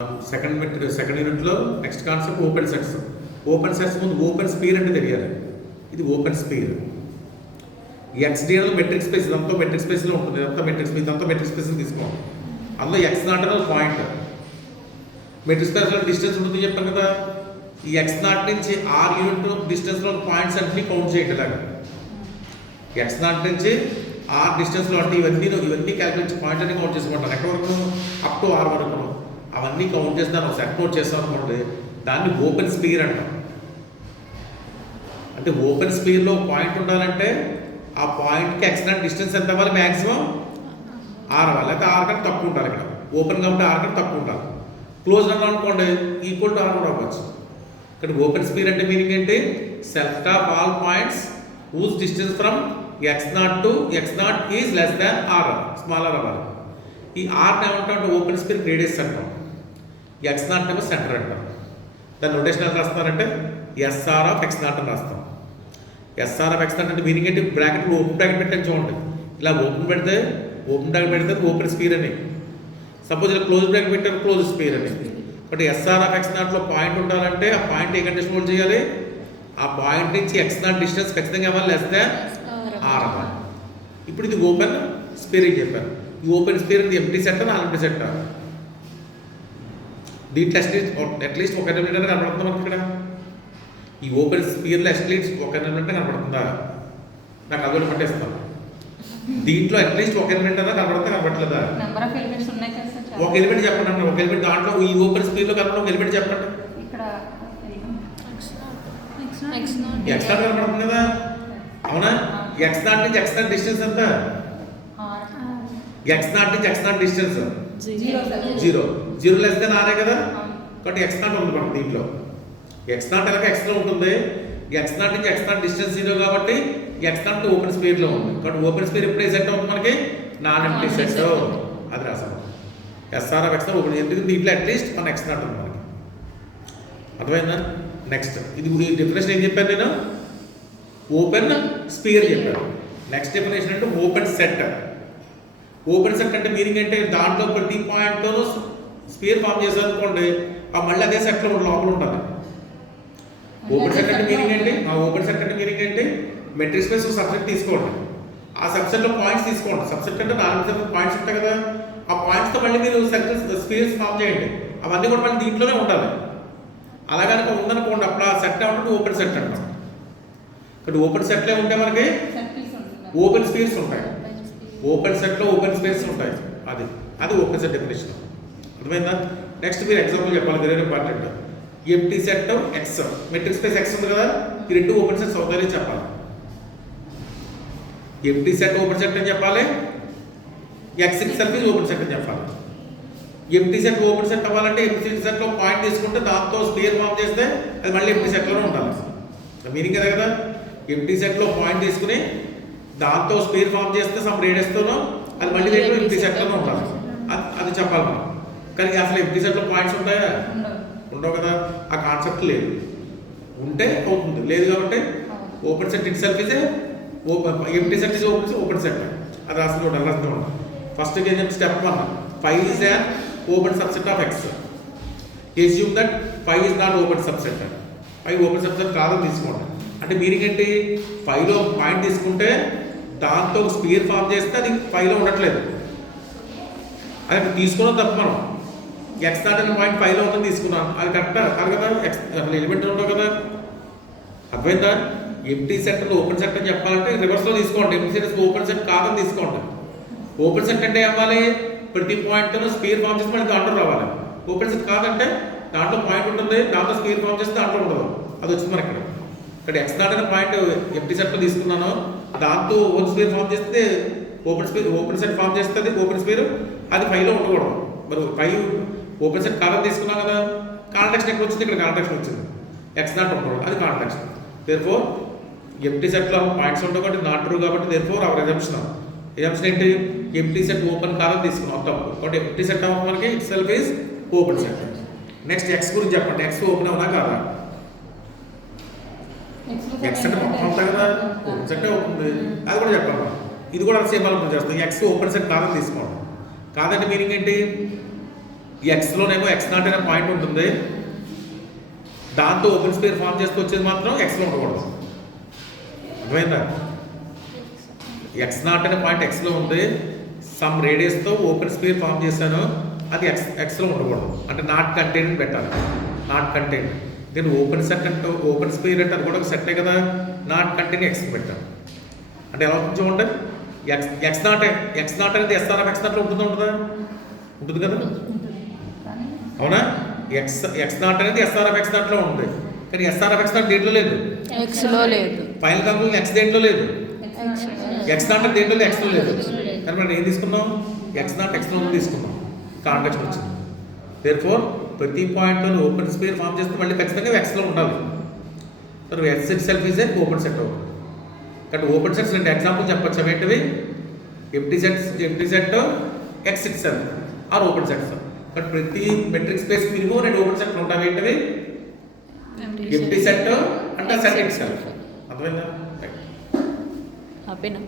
Second యూనిట్లో next concept open sets. Open sets ముందు open sphere అంటే తెలియాలి. ఇది ఓపెన్ స్పీర్. ఎక్స్డి అనేది మెట్రిక్ స్పేస్, ఇదంతా మెట్రిక్ స్పేస్లో ఉంటుంది. ఇదంతా మెట్రిక్ స్పేస్, ఇదంతా మెట్రిక్ స్పేస్ తీసుకోండి. అందులో ఎక్స్ నాట్ అనేది పాయింట్. మెట్రిక్ స్పేస్లో డిస్టెన్స్ ఉంటుంది చెప్పాను కదా. ఈ ఎక్స్ నాట్ నుంచి ఆర్ యూనిట్ డిస్టెన్స్లో పాయింట్స్ అన్ని కౌంట్ చేయండి. ఇలాగా ఎక్స్ నాట్ నుంచి ఆర్ డిస్టెన్స్లో అంటే ఇవన్నీ క్యాలిక్యులేట్ పాయింట్ అన్ని కౌంట్ చేసుకుంటాను. ఎక్కడ వరకు? అప్ టు ఆర్ వరకు. అవన్నీ కౌంట్ చేసి దాన్ని సెట్ నోట్ చేస్తాం అనుకోండి, దాన్ని ఓపెన్ స్పీర్ అంటాం. అంటే ఓపెన్ స్పీర్లో పాయింట్ ఉండాలంటే ఆ పాయింట్కి ఎక్స్టర్నల్ డిస్టెన్స్ ఎంత అవ్వాలి? మ్యాక్సిమం ఆర్ అవ్వాలి. లేకపోతే ఆర్ కంటే తక్కువ ఉండాలి. ఇక్కడ ఓపెన్ కాబట్టి ఆర్ కంటే తక్కువ ఉండాలి. క్లోజ్ అన్నా అనుకోండి ఈక్వల్ టు ఆర్ కూడా అవ్వచ్చు. ఇక్కడ ఓపెన్ స్పీర్ అంటే మీనింగ్ ఏంటి? సెల్ఫ్ of all points whose distance from x naught to x naught is less than r, smaller అవ్వాలి. ఈ ఆర్ని ఏమంటాం? ఓపెన్ స్పీర్ రేడియస్ అంటాం. ఎక్స్ నాట్ ఏమో సెంటర్ అంటాం. దాన్ని నోటేషన్ ఎలా రాస్తారంటే ఎస్ఆర్ ఆఫ్ ఎక్స్ నాట్ అని రాస్తాం. ఎస్ఆర్ ఆఫ్ ఎక్స్ నాట్ అంటే మీనింగ్ ఏంటి? బ్రాకెట్లో ఓపెన్ బ్రాకెట్ పెట్టాను చూడండి. ఇలా ఓపెన్ పెడితే ఓపెన్ స్పీర్ అని. సపోజ్ ఇలా క్లోజ్ బ్రాకెట్ పెట్టారు, క్లోజ్ స్పీర్ అని. బట్ ఎస్ఆర్ ఆఫ్ ఎక్స్ నాట్లో పాయింట్ ఉండాలంటే ఆ పాయింట్ ఏ కండిషన్ హోల్డ్ చేయాలి? ఆ పాయింట్ నుంచి ఎక్స్ నాట్ డిస్టెన్స్ ఖచ్చితంగా అవ్వాలి, లెస్ దాన్ ఆర్ అవ్వాలి. ఇప్పుడు ఇది ఓపెన్ స్పీర్ అని చెప్పారు. ఈ ఓపెన్ స్పీర్ ఇది empty set non empty set. దీంట్లో అట్లీస్ట్ ఒక ఎలిమెంట్ అనేది కనబడుతుందా మనకి? ఇక్కడ ఈ ఓపెన్ స్పీర్లో అట్లీస్ట్ ఒక ఎలిమెంట్ కనబడుతుందా? నాకు అదొకటి పట్టేస్తాను. దీంట్లో అట్లీస్ట్ ఒక ఎలిమెంట్ అన్నా కనబడుతుందా, కనబడట్లేదా? ఒక ఎలిమెంట్ చెప్పండి అన్న. ఒక ఎలిమెంట్ దాంట్లో ఈ ఓపెన్ స్పీర్లో కనబడి ఒక ఎలిమెంట్ చెప్పండి. ఎక్స్ నాట్ కనబడుతుంది కదా, అవునా? ఎక్స్ నాట్ నుంచి ఎక్స్ నాట్ డిస్టెన్స్ ఎంత? ఎక్స్ నాట్ నుంచి x naught distance 0. 0 less than ఆరే కదా. కాబట్టి ఎక్స్ నాట్ ఉంది మనకి దీంట్లో. ఎక్స్ నాట్ ఎలాగ ఎక్స్లో ఉంటుంది. ఎక్స్ నాట్ నుంచి ఎక్స్ నాట్ డిస్టెన్స్ 0 కాబట్టి ఎక్స్ నాట్ ఓపెన్ స్పీర్లో ఉంది. కాబట్టి ఓపెన్ స్పీర్ ఎప్పుడు ఏ సెట్ అవుతుంది మనకి? Non empty set. అది రాసాము. SR of x open. ఎందుకు? దీంట్లో అట్లీస్ట్ మన ఎక్స్ నాట్ ఉంది మనకి. అర్థమైందా? నెక్స్ట్ ఇది డెఫినేషన్ ఏం చెప్పాను నేను? ఓపెన్ స్పీర్ చెప్పాను. నెక్స్ట్ డెఫినేషన్ అంటే ఓపెన్ సెట్. ఓపెన్ సెట్ అంటే మీనింగ్ అంటే దాంట్లో ప్రతి పాయింట్తో స్పీర్ ఫామ్ చేశారు అనుకోండి, ఆ మళ్ళీ అదే సెట్లో లోపల ఉంటుంది. ఓపెన్ సెట్ అంటే మీనింగ్ ఏంటి? ఆ ఓపెన్ సెట్ అంటే మీనింగ్ ఏంటి? మెట్రిక్ స్పేస్ సబ్సెట్ తీసుకోండి. ఆ సబ్సెట్లో పాయింట్స్ తీసుకోండి. సబ్సెట్ అంటే 4 పాయింట్స్ ఉంటాయి కదా. ఆ పాయింట్స్తో మళ్ళీ మీరు స్పీర్స్ ఫామ్ చేయండి. అవన్నీ కూడా మళ్ళీ దీంట్లోనే ఉండాలి. అలా కనుక ఉందనుకోండి, అప్పుడు ఆ సెట్ ఏమంటే ఓపెన్ సెట్ అంటాం. ఇక్కడ ఓపెన్ సెట్లో ఉంటే మనకి ఓపెన్ స్పీర్స్ ఉంటాయి. ఓపెన్ సెట్లో ఓపెన్ స్పేస్ ఉంటాయి. అది ఓపెన్ సెట్ డెఫినేషన్. అర్థమైందా? నెక్స్ట్ మీరు ఎగ్జాంపుల్ చెప్పాలి, very important. Empty set X, metric space X ఉంది కదా, ఈ రెండు ఓపెన్ సెట్స్ అవుతాయని చెప్పాలి. ఎంటీ సెట్ ఓపెన్ సెట్ అని చెప్పాలి, X self is open set అని చెప్పాలి. ఎంటీ సెట్ ఓపెన్ సెట్ అవ్వాలంటే ఎంటీ సెట్లో పాయింట్ తీసుకుంటే దాంతో స్పీర్ ఫామ్ చేస్తే అది మళ్ళీ ఎంటీ సెట్లోనే ఉండాలి. మీనింగ్ అదే కదా. ఎంటీ సెట్లో పాయింట్ తీసుకుని దాంతో స్పీర్ ఫామ్ చేస్తే సమ్ రేడియస్తోనో అది మళ్ళీ రేడియో ఎంటీ సెట్లోనే ఉండాలి. అది చెప్పాలి మనం. కానీ అసలు ఎంటీ సెట్లో పాయింట్స్ ఉంటాయా? ఉండవు కదా. ఆ కాన్సెప్ట్ లేదు. ఉంటే అవుతుంది, లేదు కాబట్టి open set it self is empty set is open set. అది రాసి రాస్తూ ఉంటాం. ఫస్ట్ ఏం చెప్పి step 1, phi is an open subset of x. Assume that phi is not open subset. phi open subset కాదని తీసుకోండి. అంటే మీనింగ్ ఏంటి? పైలో పాయింట్ తీసుకుంటే దాంతో స్పీర్ ఫామ్ చేస్తే అది పైలో ఉండట్లేదు. అది తీసుకున్నాం తప్ప మనం ఎక్స్ నాట్ అనే పాయింట్ పైలో ఉందని తీసుకున్నాం. అది కరెక్టా కాదు కదా. ఎక్స్ అసలు ఎలిమెంట్ ఉండవు కదా. అర్థమైందా? ఎంటీ సెట్ ఓపెన్ సెట్ అని చెప్పాలంటే రివర్స్లో తీసుకోండి. ఎంటీ సెట్ ఓపెన్ సెట్ కాదని తీసుకోండి. ఓపెన్ సెట్ అంటే ఏమవ్వాలి? ప్రతి పాయింట్తో స్పీర్ ఫామ్ చేసి మళ్ళీ దాంట్లో రావాలి. ఓపెన్ సెట్ కాదంటే దాంట్లో పాయింట్ ఉంటుంది, దాంట్లో స్పీర్ ఫామ్ చేస్తే దాంట్లో ఉండదు. అది వచ్చింది మనకి ఇక్కడ. ఇక్కడ ఎక్స్ నాట్ అనే పాయింట్ ఎంటీ సెట్లో తీసుకున్నాను, దాంతో ఓపెన్ స్పీర్ ఫామ్ చేస్తే ఓపెన్ సెట్ ఫామ్ చేస్తుంది. ఓపెన్ స్పీర్ అది పైలో ఉండకూడదు. మరి పై ఓపెన్ సెట్ కాదని తీసుకున్నాం కదా. కాంటాక్ట్ ఎక్కడ వచ్చింది? ఇక్కడ కాంటాక్ట్ వచ్చింది. ఎక్స్ నాట్ ఉండకూడదు, అది కాంటాక్ట్. దేర్ఫోర్ ఎంటీ సెట్లో పాయింట్స్ ఉండవు కాబట్టి నాట్ ట్రూ కాబట్టి దేర్ఫోర్ అవర్ ఎజంప్షన్ ఏంటి? ఎంటీ సెట్ ఓపెన్ కాదని తీసుకున్నాం తప్పు. కాబట్టి ఎంటీ సెట్ అవ్వ మనకి it self is open set. Next X గురించి చెప్పండి. ఎక్స్ ఓపెన్ అవునా కాదా? ఎక్స్ అంటే మొత్తం అంతా కదా ఓపెన్ సెట్ అవుతుంది. అది కూడా చెప్పాలి. ఇది కూడా సేమ్ అలా చేస్తాం. ఎక్స్ ఓపెన్ సెట్ కాదని తీసుకోండి. కాదంటే మీనింగ్ ఏంటి? ఈ ఎక్స్లోనేమో ఎక్స్ నాట్ అనే పాయింట్ ఉంటుంది, దాంతో ఓపెన్ స్పేర్ ఫామ్ చేస్తూ వచ్చేది మాత్రం ఎక్స్లో ఉండకూడదు. అర్థమైందా? ఎక్స్ నాట్ అనే పాయింట్ ఎక్స్లో ఉంది, సమ్ రేడియస్తో ఓపెన్ స్పేర్ ఫామ్ చేశాను, అది ఎక్స్లో ఉండకూడదు. అంటే నాట్ కంటైన్ పెట్టాలి, నాట్ కంటైన్. దీన్ని ఓపెన్ సెట్ అంటే ఓపెన్ స్పేర్ అంటే అది కూడా ఒక సెట్టే కదా, నాట్ కంటైన్ ఎక్స్ పెట్టాను. అంటే ఎలా ఉంటుంది చూడండి, ఎక్స్ నాట్ అనేది ఎస్ఆర్ఎఫ్ ఎక్స్ నాట్లో ఉంటుందా ఉండదా? ఉంటుంది కదా, అవునా? ఎక్స్ నాట్ అనేది ఎస్ఆర్ఎఫ్ ఎక్స్ నాట్లో ఉంది, కానీ ఎస్ఆర్ఎఫ్ ఎక్స్ నాట్ దేంట్లో లేదు, ఎక్స్లో లేదు. ఫైనల్ కంక్లూజన్ ఎక్స్ దేంట్లో లేదు, ఎక్స్ నాట్ దేంట్లో లేదు, ఎక్స్లో లేదు. కానీ మనం ఏం తీసుకున్నాం, ఎక్స్ నాట్ ఎక్స్లో తీసుకున్నాం, కాంటెక్స్ట్ వచ్చింది. దేర్ఫోర్ ప్రతి పాయింట్లో ఓపెన్ స్పేర్ ఫామ్ చేస్తే మళ్ళీ ఖచ్చితంగా ఎక్స్లో ఉండాలి. So x itself is a open set అవుతుంది. కానీ ఓపెన్ సెట్స్ రెండు ఎగ్జాంపుల్ చెప్పచ్చు. ఏంటివి? Empty set x itself are open sets. కానీ ప్రతి మెట్రిక్ స్పేస్ మినిమం రెండు ఓపెన్ సెట్లు ఉంటాయి. ఏంటివి? ఎంప్టీ సెట్ అంటే సెట్ ఇట్ సెల్ఫ్. అర్థమైందా? హ్యాపీనా?